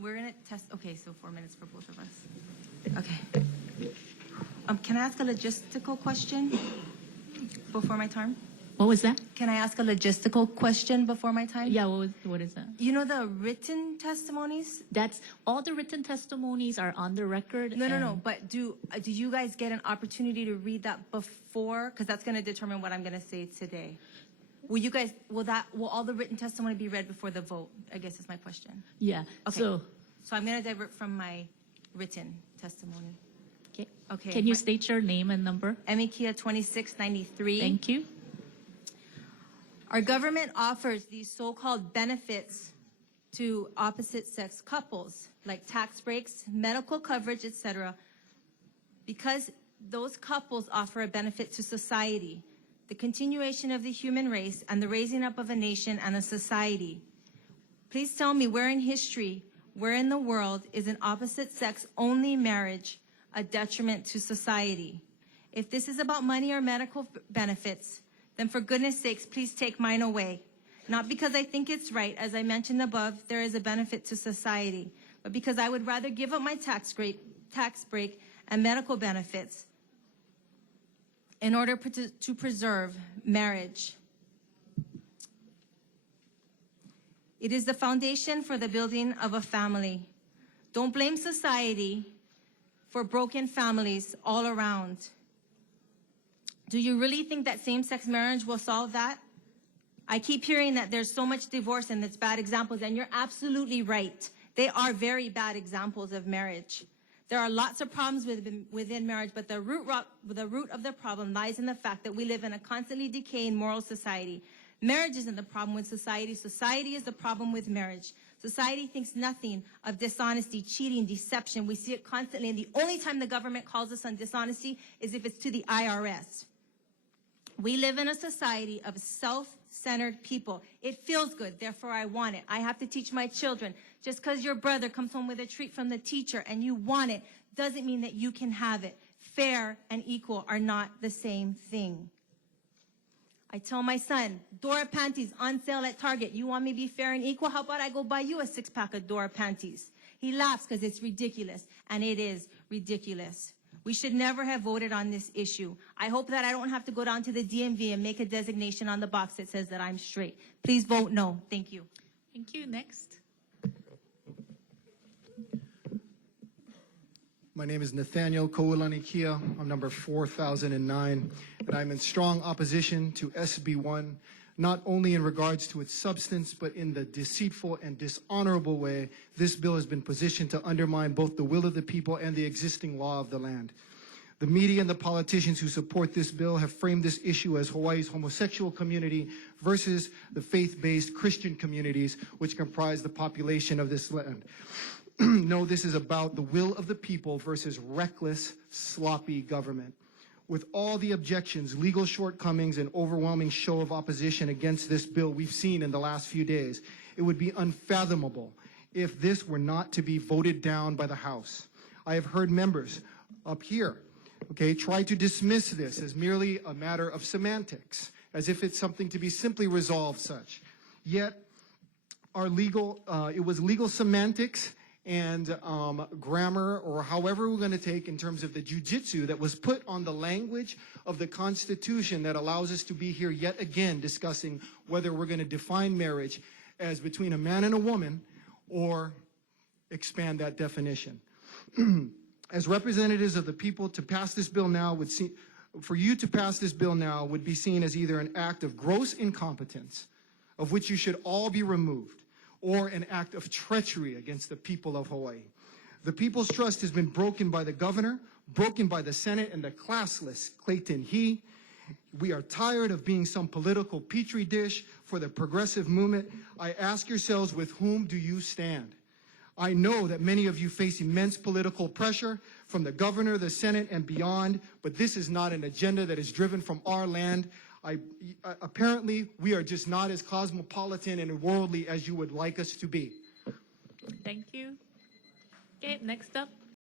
We're going to test. Okay, so 4 minutes for both of us. Okay. Can I ask a logistical question before my time? What was that? Can I ask a logistical question before my time? Yeah, what is that? You know the written testimonies? That's all the written testimonies are on the record. No. But do you guys get an opportunity to read that before? Because that's going to determine what I'm going to say today. Will all the written testimony be read before the vote? I guess is my question. Yeah. Okay. So I'm going to divert from my written testimony. Okay. Okay. Can you state your name and number? Emikia 2693. Thank you. Our government offers these so-called benefits to opposite-sex couples, like tax breaks, medical coverage, etc., because those couples offer a benefit to society, the continuation of the human race, and the raising up of a nation and a society. Please tell me where in history, where in the world is an opposite-sex only marriage a detriment to society? If this is about money or medical benefits, then for goodness sakes, please take mine away. Not because I think it's right, as I mentioned above, there is a benefit to society, but because I would rather give up my tax break and medical benefits in order to preserve marriage. It is the foundation for the building of a family. Don't blame society for broken families all around. Do you really think that same-sex marriage will solve that? I keep hearing that there's so much divorce and it's bad examples, and you're absolutely right. They are very bad examples of marriage. There are lots of problems within marriage, but the root of the problem lies in the fact that we live in a constantly decaying moral society. Marriage isn't the problem with society. Society is the problem with marriage. Society thinks nothing of dishonesty, cheating, deception. We see it constantly, and the only time the government calls us on dishonesty is if it's to the IRS. We live in a society of self-centered people. It feels good, therefore I want it. I have to teach my children. Just because your brother comes home with a treat from the teacher and you want it, doesn't mean that you can have it. Fair and equal are not the same thing. I tell my son, Dora panties on sale at Target. You want me to be fair and equal? How about I go buy you a 6-pack of Dora panties? He laughs because it's ridiculous, and it is ridiculous. We should never have voted on this issue. I hope that I don't have to go down to the DMV and make a designation on the box that says that I'm straight. Please vote no. Thank you. Thank you. Next. My name is Nathaniel Kouilani-Kia. I'm number 4009, and I'm in strong opposition to SB1, not only in regards to its substance, but in the deceitful and dishonorable way this bill has been positioned to undermine both the will of the people and the existing law of the land. The media and the politicians who support this bill have framed this issue as Hawaii's homosexual community versus the faith-based Christian communities which comprise the population of this land. No, this is about the will of the people versus reckless, sloppy government. With all the objections, legal shortcomings, and overwhelming show of opposition against this bill we've seen in the last few days, it would be unfathomable if this were not to be voted down by the House. I have heard members up here, try to dismiss this as merely a matter of semantics, as if it's something to be simply resolved such. Yet, it was legal semantics and grammar, or however we're going to take in terms of the jujitsu that was put on the language of the Constitution that allows us to be here yet again discussing whether we're going to define marriage as between a man and a woman or expand that definition. As representatives of the people, to pass this bill now for you to pass this bill now would be seen as either an act of gross incompetence, of which you should all be removed, or an act of treachery against the people of Hawaii. The people's trust has been broken by the governor, broken by the Senate, and the classless Clayton He. We are tired of being some political petri dish for the progressive movement. I ask yourselves, with whom do you stand? I know that many of you face immense political pressure from the governor, the Senate, and beyond, but this is not an agenda that is driven from our land. Apparently, we are just not as cosmopolitan and worldly as you would like us to be. Thank you. Okay, next up.